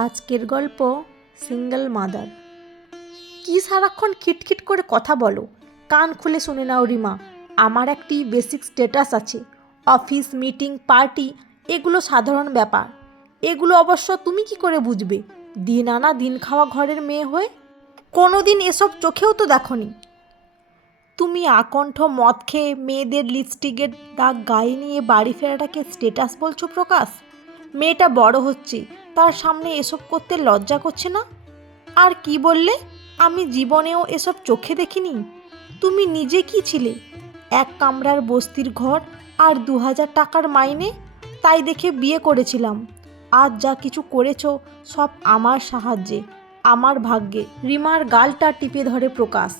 আজকের গল্প single mother. কি সারাক্ষণ খিটখিট করে কথা বলো? কান খুলে শুনে নাও রিমা, আমার একটি বেসিক স্ট্যাটাস আছে। অফিস, মিটিং, পার্টি এগুলো সাধারণ ব্যাপার। এগুলো অবশ্য তুমি কি করে বুঝবে, দিন আনা দিন খাওয়া ঘরের মেয়ে হয়ে? কোনো দিন এসব চোখেও তো দেখোনি। তুমি আকণ্ঠ মদ খেয়ে মেয়েদের লিপস্টিকের দাগ গায়ে নিয়ে বাড়ি ফেরাটাকে স্ট্যাটাস বলছো প্রকাশ? মেয়েটা বড় হচ্ছে, তার সামনে এসব করতে লজ্জা করছে না? আর কি বললে, আমি জীবনেও এসব চোখে দেখিনি? তুমি নিজে কি ছিলে? এক কামরার বস্তির ঘর আর 2000 টাকার মাইনে, তাই দেখে বিয়ে করেছিলাম। আজ যা কিছু করেছো সব আমার সাহায্যে, আমার ভাগ্যে। রিমার গালটা টিপে ধরে প্রকাশ।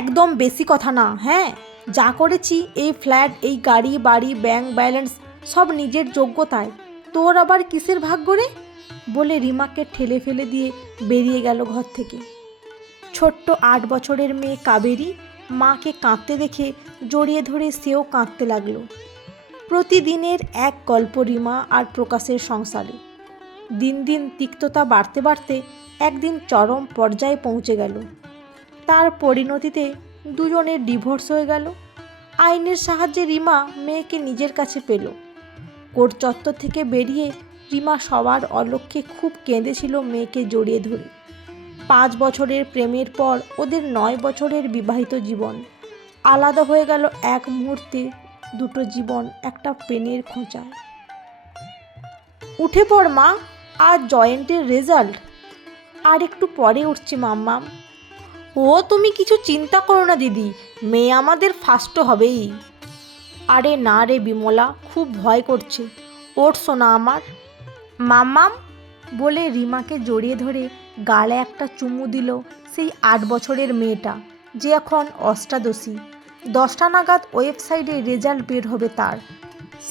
একদম বেশি কথা না, হ্যাঁ? যা করেছি, এই ফ্ল্যাট, এই গাড়ি বাড়ি, ব্যাংক ব্যালেন্স সব নিজের যোগ্যতায়। তোর আবার কিসের ভাগ্য রে? বলে রিমাকে ঠেলে ফেলে দিয়ে বেরিয়ে গেল ঘর থেকে। ছোট্ট 8 বছরের মেয়ে কাবেরী মাকে কাঁদতে দেখে জড়িয়ে ধরে সেও কাঁদতে লাগলো। প্রতিদিনের এক গল্প রিমা আর প্রকাশের সংসারে। দিন দিন তিক্ততা বাড়তে বাড়তে একদিন চরম পর্যায়ে পৌঁছে গেল। তার পরিণতিতে দুজনের ডিভোর্স হয়ে গেল। আইনের সাহায্যে রিমা মেয়েকে নিজের কাছে পেল। কোর্ট চত্বর থেকে বেরিয়ে রিমা সবার অলক্ষ্যে খুব কেঁদেছিল মেয়েকে জড়িয়ে ধরে। 5 বছরের প্রেমের পর ওদের 9 বছরের বিবাহিত জীবন আলাদা হয়ে গেল এক মুহূর্তে। দুটো জীবন একটা পেনের খোঁচায়। উঠে পড় মা, আজ জয়েন্টের রেজাল্ট। আর একটু পরে উঠছি মাম্মাম। ও তুমি কিছু চিন্তা করো না দিদি, মেয়ে আমাদের ফার্স্ট হবেই। আরে না রে বিমলা, খুব ভয় করছে। ওর সোনা আমার। মাম্মাম বলে রিমাকে জড়িয়ে ধরে গালে একটা চুমু দিল সেই 8 বছরের মেয়েটা, যে এখন অষ্টাদশী। 10টা নাগাদ ওয়েবসাইটে রেজাল্ট বের হবে তার,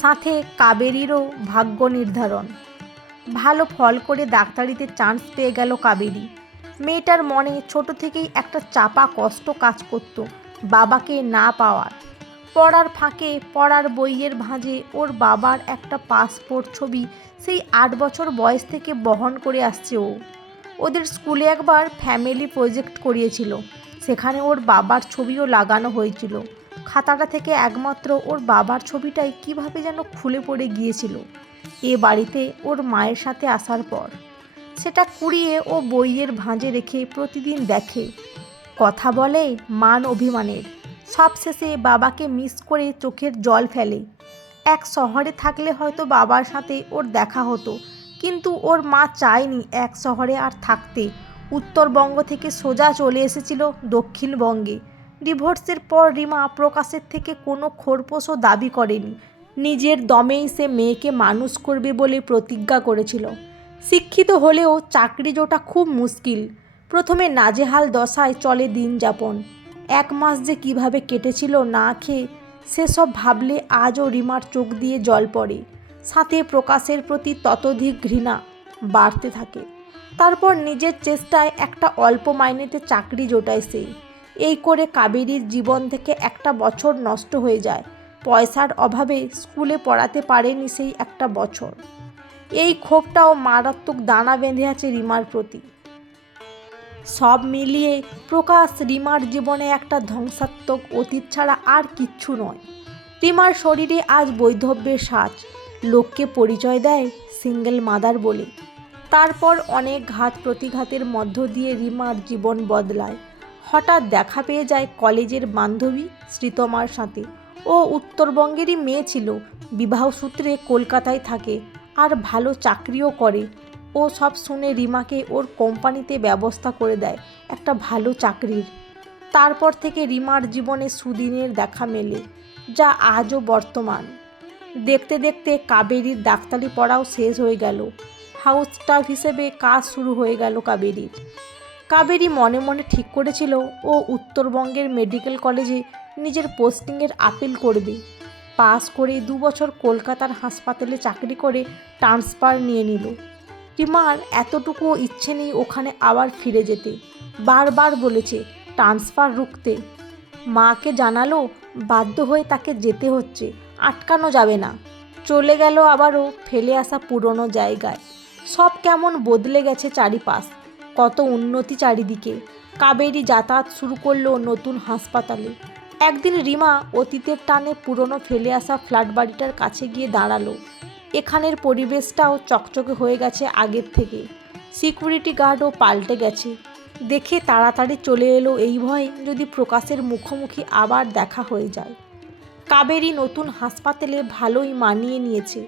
সাথে কাবেরীরও ভাগ্য নির্ধারণ। ভালো ফল করে ডাক্তারিতে চান্স পেয়ে গেল কাবেরী। মেয়েটার মনে ছোট থেকেই একটা চাপা কষ্ট কাজ করত বাবাকে না পাওয়ার। পড়ার ফাঁকে, পড়ার বইয়ের ভাঁজে ওর বাবার একটা পাসপোর্ট ছবি সেই 8 বছর বয়স থেকে বহন করে আসছে ও। ওদের স্কুলে একবার ফ্যামিলি প্রজেক্ট করিয়েছিল, সেখানে ওর বাবার ছবিও লাগানো হয়েছিল। খাতাটা থেকে একমাত্র ওর বাবার ছবিটাই কিভাবে যেন খুলে পড়ে গিয়েছিল এ বাড়িতে ওর মায়ের সাথে আসার পর। সেটা কুড়িয়ে ও বইয়ের ভাঁজে রেখে প্রতিদিন দেখে, কথা বলে মান অভিমানের। সবশেষে বাবাকে মিস করে চোখের জল ফেলে। এক শহরে থাকলে হয়তো বাবার সাথে ওর দেখা হতো, কিন্তু ওর মা চায়নি এক শহরে আর থাকতে। উত্তরবঙ্গ থেকে সোজা চলে এসেছিল দক্ষিণবঙ্গে। ডিভোর্সের পর রিমা প্রকাশের থেকে কোনো খোরপোশও দাবি করেনি। নিজের দমেই সে মেয়েকে মানুষ করবে বলে প্রতিজ্ঞা করেছিল। শিক্ষিত হলেও চাকরি জোটা খুব মুশকিল। প্রথমে নাজেহাল দশায় চলে দিন যাপন। 1 মাস যে কিভাবে কেটেছিল না খেয়ে, সেসব ভাবলে আজও রিমার চোখ দিয়ে জল পড়ে। সাথে প্রকাশের প্রতি ততোধিক ঘৃণা বাড়তে থাকে। তারপর নিজের চেষ্টায় একটা অল্প মাইনেতে চাকরি জোটায় সে। এই করে কাবেরীর জীবন থেকে একটা বছর নষ্ট হয়ে যায়। পয়সার অভাবে স্কুলে পড়াতে পারেনি সেই একটা বছর। এই ক্ষোভটাও মারাত্মক দানা বেঁধে আছে রিমার প্রতি। সব মিলিয়ে প্রকাশ রিমার জীবনে একটা ধ্বংসাত্মক অতীত ছাড়া আর কিচ্ছু নয়। রিমার শরীরে আজ বৈধব্যের সাজ, লোককে পরিচয় দেয় সিঙ্গেল মাদার বলে। তারপর অনেক ঘাত প্রতিঘাতের মধ্য দিয়ে রিমার জীবন বদলায়। হঠাৎ দেখা পেয়ে যায় কলেজের বান্ধবী শ্রীতমার সাথে। ও উত্তরবঙ্গেরই মেয়ে ছিল, বিবাহসূত্রে কলকাতায় থাকে আর ভালো চাকরিও করে। ও সব শুনে রিমাকে ওর কোম্পানিতে ব্যবস্থা করে দেয় একটা ভালো চাকরির। তারপর থেকে রিমার জীবনে সুদিনের দেখা মেলে, যা আজও বর্তমান। দেখতে দেখতে কাবেরীর ডাক্তারি পড়াও শেষ হয়ে গেল। হাউস স্টাফ হিসেবে কাজ শুরু হয়ে গেল কাবেরীর। কাবেরী মনে মনে ঠিক করেছিল ও উত্তরবঙ্গের মেডিকেল কলেজে নিজের পোস্টিংয়ের আপিল করবে। পাস করে 2 বছর কলকাতার হাসপাতালে চাকরি করে ট্রান্সফার নিয়ে নিল। রিমার এতটুকুও ইচ্ছে নেই ওখানে আবার ফিরে যেতে। বারবার বলেছে ট্রান্সফার রুখতে। মাকে জানালো, বাধ্য হয়ে তাকে যেতে হচ্ছে, আটকানো যাবে না। চলে গেল আবারও ফেলে আসা পুরনো জায়গায়। সব কেমন বদলে গেছে চারিপাশ, কত উন্নতি চারিদিকে। কাবেরী যাতায়াত শুরু করলো নতুন হাসপাতালে। একদিন রিমা অতীতের টানে পুরনো ফেলে আসা ফ্ল্যাট বাড়িটার কাছে গিয়ে দাঁড়ালো। এখানের পরিবেশটাও চকচকে হয়ে গেছে আগের থেকে। সিকিউরিটি গার্ডও পাল্টে গেছে। দেখে তাড়াতাড়ি চলে এলো এই ভয়ে যদি প্রকাশের মুখোমুখি আবার দেখা হয়ে যায়। কাবেরী নতুন হাসপাতালে ভালোই মানিয়ে নিয়েছে।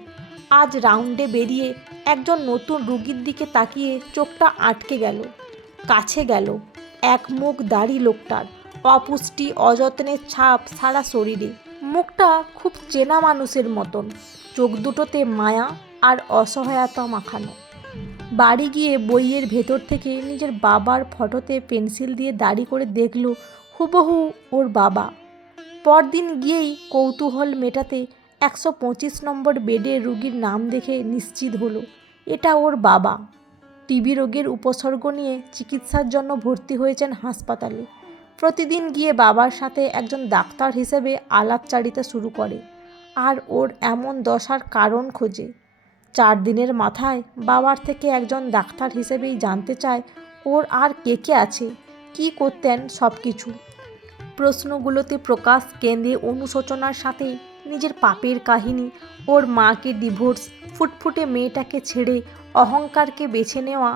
আজ রাউন্ডে বেরিয়ে একজন নতুন রুগীর দিকে তাকিয়ে চোখটা আটকে গেল। কাছে গেল, এক মুখ দাড়ি লোকটার, অপুষ্টি অযত্নের ছাপ সারা শরীরে। মুখটা খুব চেনা মানুষের মতন, চোখ দুটোতে মায়া আর অসহায়তা মাখানো। বাড়ি গিয়ে বইয়ের ভেতর থেকে নিজের বাবার ফটোতে পেন্সিল দিয়ে দাড়ি করে দেখল হুবহু ওর বাবা। পরদিন গিয়েই কৌতূহল মেটাতে 125 নম্বর বেডের রুগীর নাম দেখে নিশ্চিত হলো এটা ওর বাবা। টিবি রোগের উপসর্গ নিয়ে চিকিৎসার জন্য ভর্তি হয়েছেন হাসপাতালে। প্রতিদিন গিয়ে বাবার সাথে একজন ডাক্তার হিসেবে আলাপচারিতা শুরু করে আর ওর এমন দশার কারণ খোঁজে। 4 দিনের মাথায় বাবার থেকে একজন ডাক্তার হিসেবেই জানতে চায় ওর আর কে কে আছে, কি করতেন সব কিছু। প্রশ্নগুলোতে প্রকাশ কেঁদে অনুশোচনার সাথে নিজের পাপের কাহিনী, ওর মাকে ডিভোর্স, ফুটফুটে মেয়েটাকে ছেড়ে অহংকারকে বেছে নেওয়া,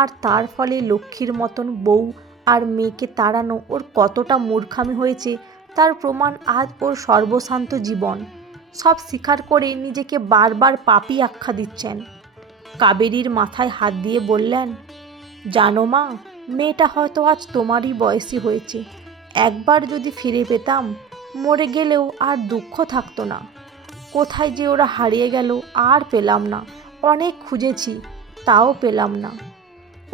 আর তার ফলে লক্ষ্মীর মতন বউ আর মেয়েকে তাড়ানো ওর কতটা মূর্খামি হয়েছে তার প্রমাণ আজ ওর সর্বশান্ত জীবন। সব স্বীকার করে নিজেকে বারবার পাপী আখ্যা দিচ্ছেন। কাবেরীর মাথায় হাত দিয়ে বললেন, জানো মা, মেয়েটা হয়তো আজ তোমারই বয়সী হয়েছে। একবার যদি ফিরে পেতাম, মরে গেলেও আর দুঃখ থাকতো না। কোথায় যে ওরা হারিয়ে গেল আর পেলাম না। অনেক খুঁজেছি, তাও পেলাম না।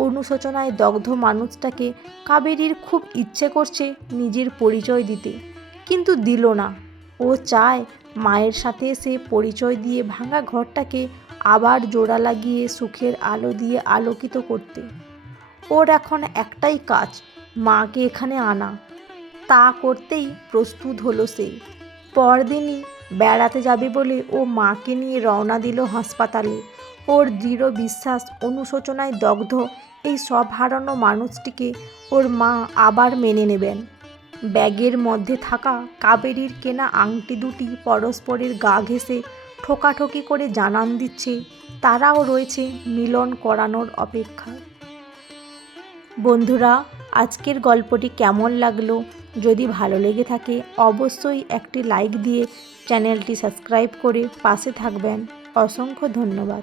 অনুশোচনায় দগ্ধ মানুষটাকে কাবেরীর খুব ইচ্ছে করছে নিজের পরিচয় দিতে, কিন্তু দিল না। ও চায় মায়ের সাথে এসে পরিচয় দিয়ে ভাঙা ঘরটাকে আবার জোড়া লাগিয়ে সুখের আলো দিয়ে আলোকিত করতে। ওর এখন একটাই কাজ, মাকে এখানে আনা। তা করতেই প্রস্তুত হলো সে। পরদিনই বেড়াতে যাবে বলে ও মাকে নিয়ে রওনা দিল হাসপাতালে। ওর দৃঢ় বিশ্বাস অনুশোচনায় দগ্ধ এই সব হারানো মানুষটিকে ওর মা আবার মেনে নেবেন। ব্যাগের মধ্যে থাকা কাবেরীর কেনা আংটি দুটি পরস্পরের গা ঘেঁষে ঠোকাঠকি করে জানান দিচ্ছে তারাও রয়েছে মিলন করানোর অপেক্ষায়। বন্ধুরা, আজকের গল্পটি কেমন লাগলো? যদি ভালো লেগে থাকে অবশ্যই একটি লাইক দিয়ে চ্যানেলটি সাবস্ক্রাইব করে পাশে থাকবেন। অসংখ্য ধন্যবাদ।